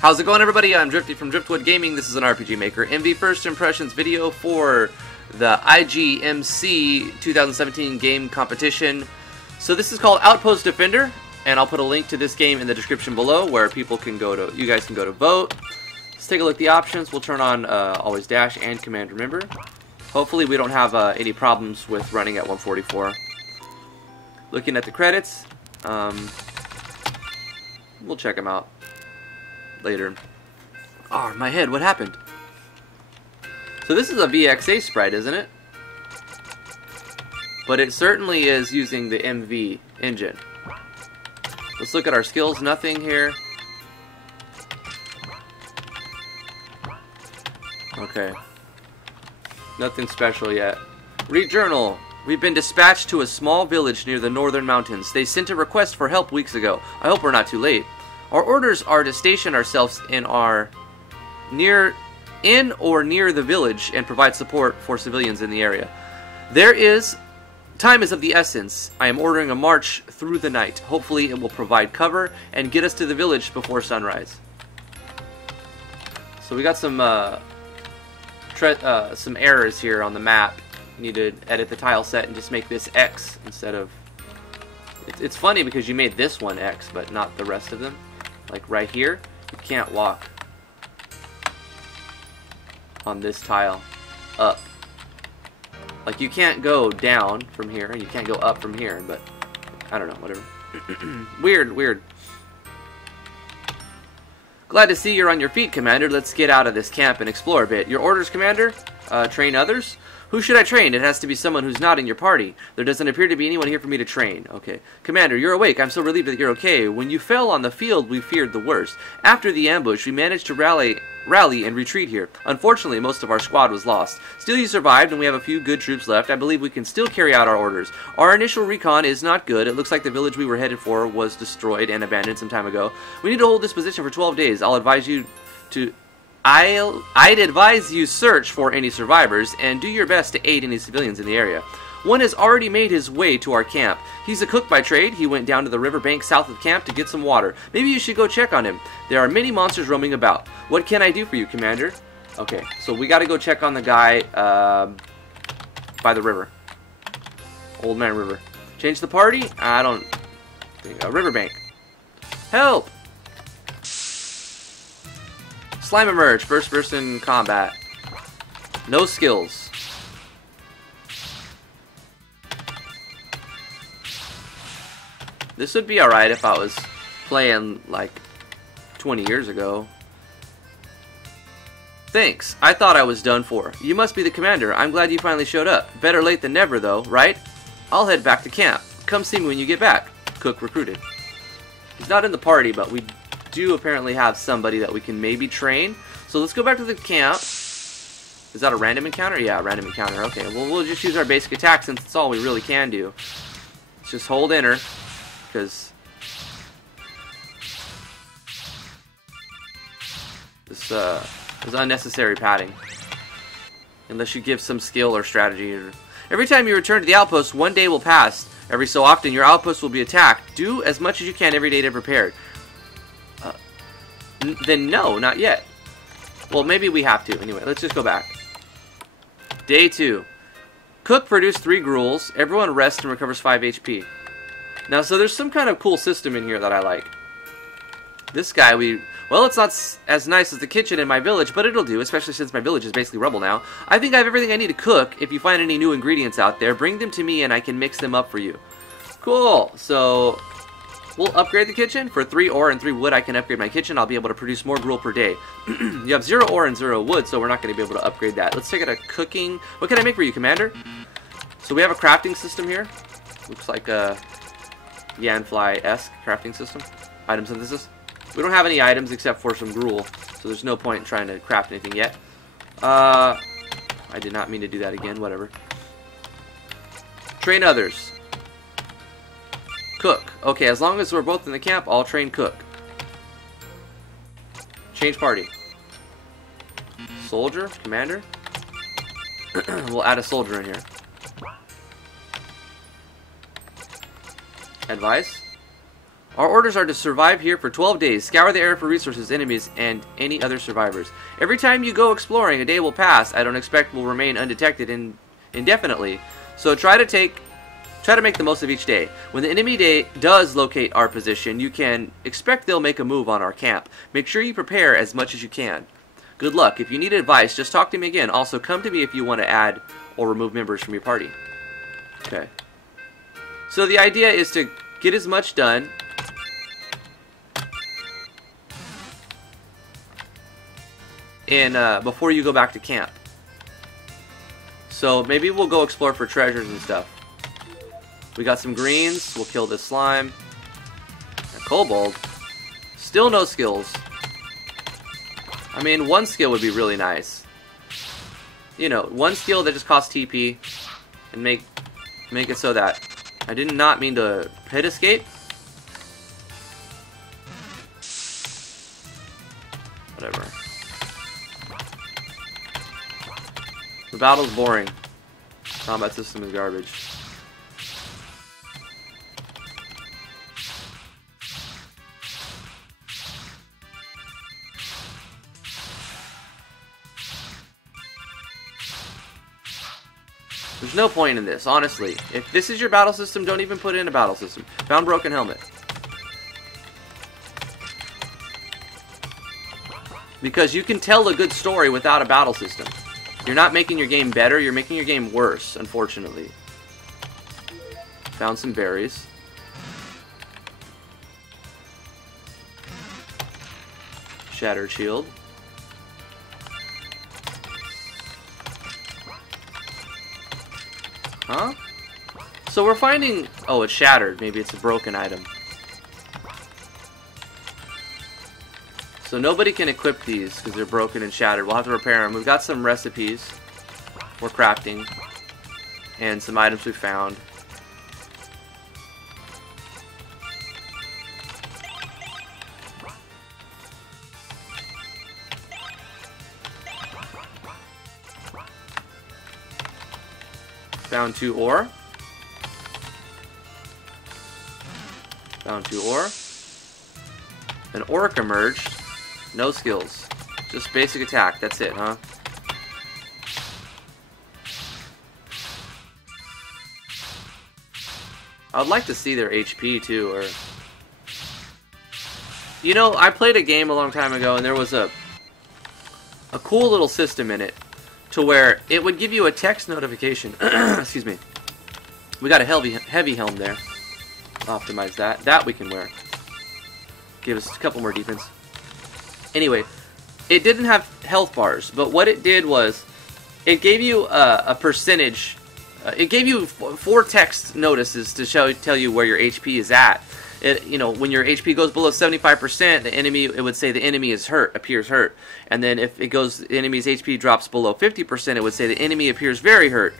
How's it going, everybody? I'm Drifty from Driftwood Gaming. This is an RPG Maker MV First Impressions video for the IGMC 2017 game competition. So this is called Outpost Defender, and I'll put a link to this game in the description below where people can go to, you guys can go to vote. Let's take a look at the options. We'll turn on always dash and command remember. Hopefully we don't have any problems with running at 144. Looking at the credits, we'll check them out later. Oh, my head, what happened? So this is a VXA sprite, isn't it? But it certainly is using the MV engine. Let's look at our skills. Nothing here. Okay. Nothing special yet. Read journal. We've been dispatched to a small village near the northern mountains. They sent a request for help weeks ago. I hope we're not too late. Our orders are to station ourselves in or near the village and provide support for civilians in the area. Time is of the essence. I am ordering a march through the night. Hopefully it will provide cover and get us to the village before sunrise. So we got some errors here on the map. Need to edit the tile set and just make this X instead of... It's funny because you made this one X, but not the rest of them. Like right here, you can't walk on this tile up. Like you can't go down from here, and you can't go up from here, but I don't know, whatever. Weird. Glad to see you're on your feet, Commander. Let's get out of this camp and explore a bit. Your orders, Commander? Train others? Who should I train? It has to be someone who's not in your party. There doesn't appear to be anyone here for me to train. Okay. Commander, you're awake. I'm so relieved that you're okay. When you fell on the field, we feared the worst. After the ambush, we managed to rally and retreat here. Unfortunately, most of our squad was lost. Still, you survived, and we have a few good troops left. I believe we can still carry out our orders. Our initial recon is not good. It looks like the village we were headed for was destroyed and abandoned some time ago. We need to hold this position for 12 days. I'd advise you search for any survivors and do your best to aid any civilians in the area. One has already made his way to our camp. He's a cook by trade. He went down to the riverbank south of camp to get some water. Maybe you should go check on him. There are many monsters roaming about. What can I do for you, Commander? Okay, so we gotta go check on the guy by the river. Old Man River. Change the party? I don't think. Riverbank. Help! Slime emerge. First person combat. No skills. This would be alright if I was playing like 20 years ago. Thanks. I thought I was done for. You must be the commander. I'm glad you finally showed up. Better late than never though, right? I'll head back to camp. Come see me when you get back. Cook recruited. He's not in the party, but we do apparently have somebody that we can maybe train. So let's go back to the camp. Is that a random encounter? Yeah, random encounter. Okay, well, we'll just use our basic attack since it's all we really can do. Let's just hold enter, because this is unnecessary padding. Unless you give some skill or strategy. Every time you return to the outpost, 1 day will pass. Every so often, your outpost will be attacked. Do as much as you can every day to prepare. Then no, not yet. Well, maybe we have to. Anyway, let's just go back. Day 2. Cook produced 3 gruels. Everyone rests and recovers 5 HP. Now, so there's some kind of cool system in here that I like. This guy, well, it's not as nice as the kitchen in my village, but it'll do, especially since my village is basically rubble now. I think I have everything I need to cook. If you find any new ingredients out there, bring them to me and I can mix them up for you. Cool. So we'll upgrade the kitchen. For 3 ore and 3 wood, I can upgrade my kitchen. I'll be able to produce more gruel per day. You have 0 ore and 0 wood, so we're not going to be able to upgrade that. Let's take it a cooking. What can I make for you, Commander? So we have a crafting system here. Looks like a Yanfly-esque crafting system. Item synthesis. We don't have any items except for some gruel, so there's no point in trying to craft anything yet. I did not mean to do that again. Whatever. Train others. Cook. Okay, as long as we're both in the camp, I'll train Cook. Change party. Soldier? Commander? We'll add a soldier in here. Advice? Our orders are to survive here for 12 days. Scour the area for resources, enemies, and any other survivors. Every time you go exploring, a day will pass. I don't expect will remain undetected indefinitely. So try to make the most of each day. When the enemy does locate our position, you can expect they'll make a move on our camp. Make sure you prepare as much as you can. Good luck. If you need advice, just talk to me again. Also, come to me if you want to add or remove members from your party. Okay. So the idea is to get as much done before you go back to camp. So maybe we'll go explore for treasures and stuff. We got some greens. We'll kill this slime. A kobold. Still no skills. I mean, one skill would be really nice. You know, one skill that just costs TP and make it so that I did not mean to hit escape. Whatever. The battle's boring. Combat system is garbage. There's no point in this, honestly. If this is your battle system, don't even put in a battle system. Found broken helmet. Because you can tell a good story without a battle system. You're not making your game better, you're making your game worse, unfortunately. Found some berries. Shattered shield. Huh? So we're finding... Oh, it's shattered. Maybe it's a broken item. So nobody can equip these because they're broken and shattered. We'll have to repair them. We've got some recipes for crafting. And some items we found. Found 2 ore. Found 2 ore. An orc emerged. No skills. Just basic attack. That's it, huh? I'd like to see their HP too, or... You know, I played a game a long time ago and there was a cool little system in it to where it would give you a text notification. Excuse me. We got a heavy helm there. Optimize that. That we can wear. Give us a couple more defense. Anyway, it didn't have health bars, but what it did was it gave you a percentage. It gave you 4 text notices to tell you where your HP is at. You know, when your HP goes below 75%, the enemy, it would say the enemy is hurt, appears hurt. And then if it goes, the enemy's HP drops below 50%, it would say the enemy appears very hurt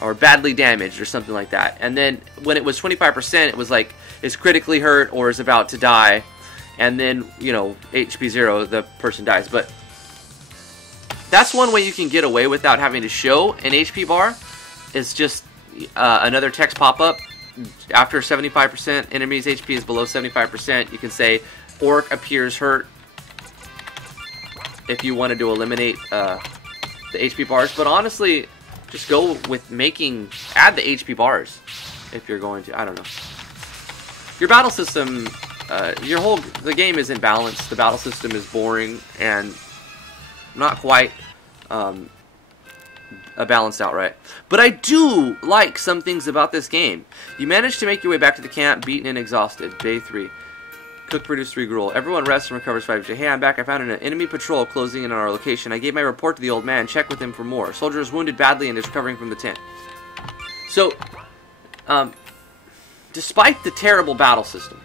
or badly damaged or something like that. And then when it was 25%, it was like is critically hurt or is about to die. And then, you know, HP 0, the person dies. But that's one way you can get away without having to show an HP bar. Is just another text pop-up. After 75%, enemy's HP is below 75%. You can say, orc appears hurt. If you wanted to eliminate the HP bars. But honestly, just go with add the HP bars. If you're going to, I don't know. Your battle system, the game isn't balanced. The battle system is boring and not quite balanced out right. But I do like some things about this game. You managed to make your way back to the camp, beaten and exhausted. Day 3. Cook produced 3 gruel. Everyone rests and recovers 5. Hey, I'm back. I found an enemy patrol closing in on our location. I gave my report to the old man. Check with him for more. Soldier is wounded badly and is recovering from the tent. So, despite the terrible battle system,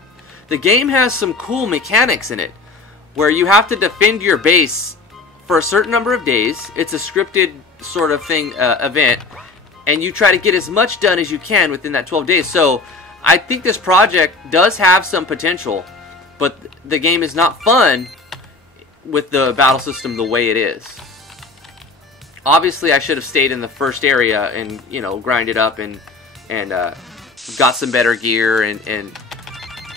the game has some cool mechanics in it, where you have to defend your base for a certain number of days. It's a scripted sort of thing, event, and you try to get as much done as you can within that 12 days. So I think this project does have some potential, but the game is not fun with the battle system the way it is. Obviously, I should have stayed in the first area and, you know, grinded up and got some better gear and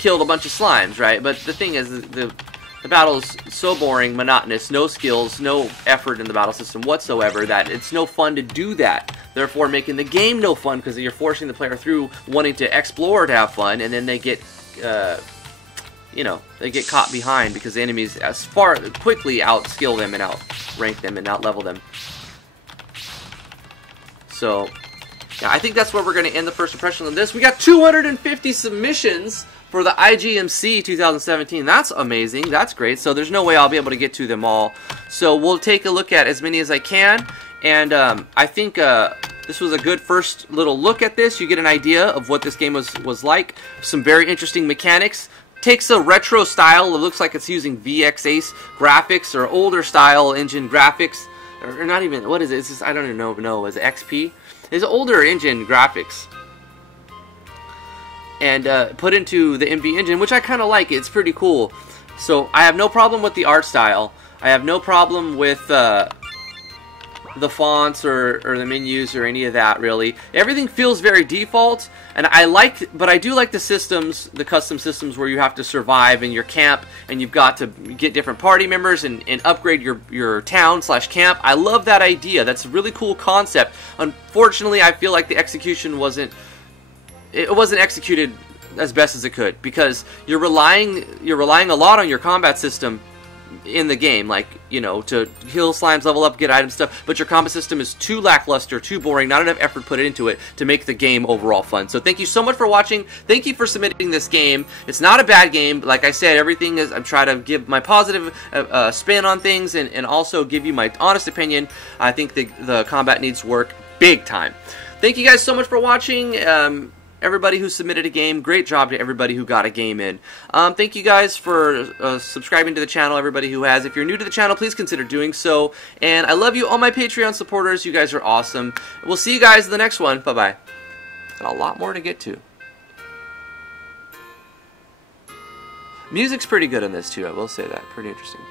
killed a bunch of slimes, right? But the thing is, the battle's so boring, monotonous, no skills, no effort in the battle system whatsoever that it's no fun to do that. Therefore, making the game no fun because you're forcing the player through wanting to explore to have fun, and then they get, you know, they get caught behind because the enemies quickly outskill them and outrank them and outlevel them. So, yeah, I think that's where we're going to end the first impression on this. We got 250 submissions for the IGMC 2017. That's amazing. That's great. So there's no way I'll be able to get to them all. So we'll take a look at as many as I can. And I think this was a good first little look at this. You get an idea of what this game was like. Some very interesting mechanics. Takes a retro style. It looks like it's using VX-Ace graphics or older style engine graphics. Or not even, what is it? It's just, I don't even know. Is it XP? It's older engine graphics. And put into the MV engine, which I kind of like. It's pretty cool. So I have no problem with the art style. I have no problem with the fonts or the menus or any of that, really. Everything feels very default, and but I do like the systems, the custom systems where you have to survive in your camp, and you've got to get different party members and upgrade your town/camp. I love that idea. That's a really cool concept. Unfortunately, I feel like the execution wasn't executed as best as it could, because you're relying a lot on your combat system in the game, like, you know, to heal slimes, level up, get item stuff, but your combat system is too lackluster, too boring, not enough effort put into it to make the game overall fun. So thank you so much for watching. Thank you for submitting this game. It's not a bad game. Like I said, everything is, I'm trying to give my positive spin on things and also give you my honest opinion. I think the combat needs work big time. Thank you guys so much for watching. Everybody who submitted a game, great job to everybody who got a game in. Thank you guys for subscribing to the channel, everybody who has. If you're new to the channel, please consider doing so. And I love you, all my Patreon supporters. You guys are awesome. We'll see you guys in the next one. Bye-bye. Got a lot more to get to. Music's pretty good in this, too. I will say that. Pretty interesting.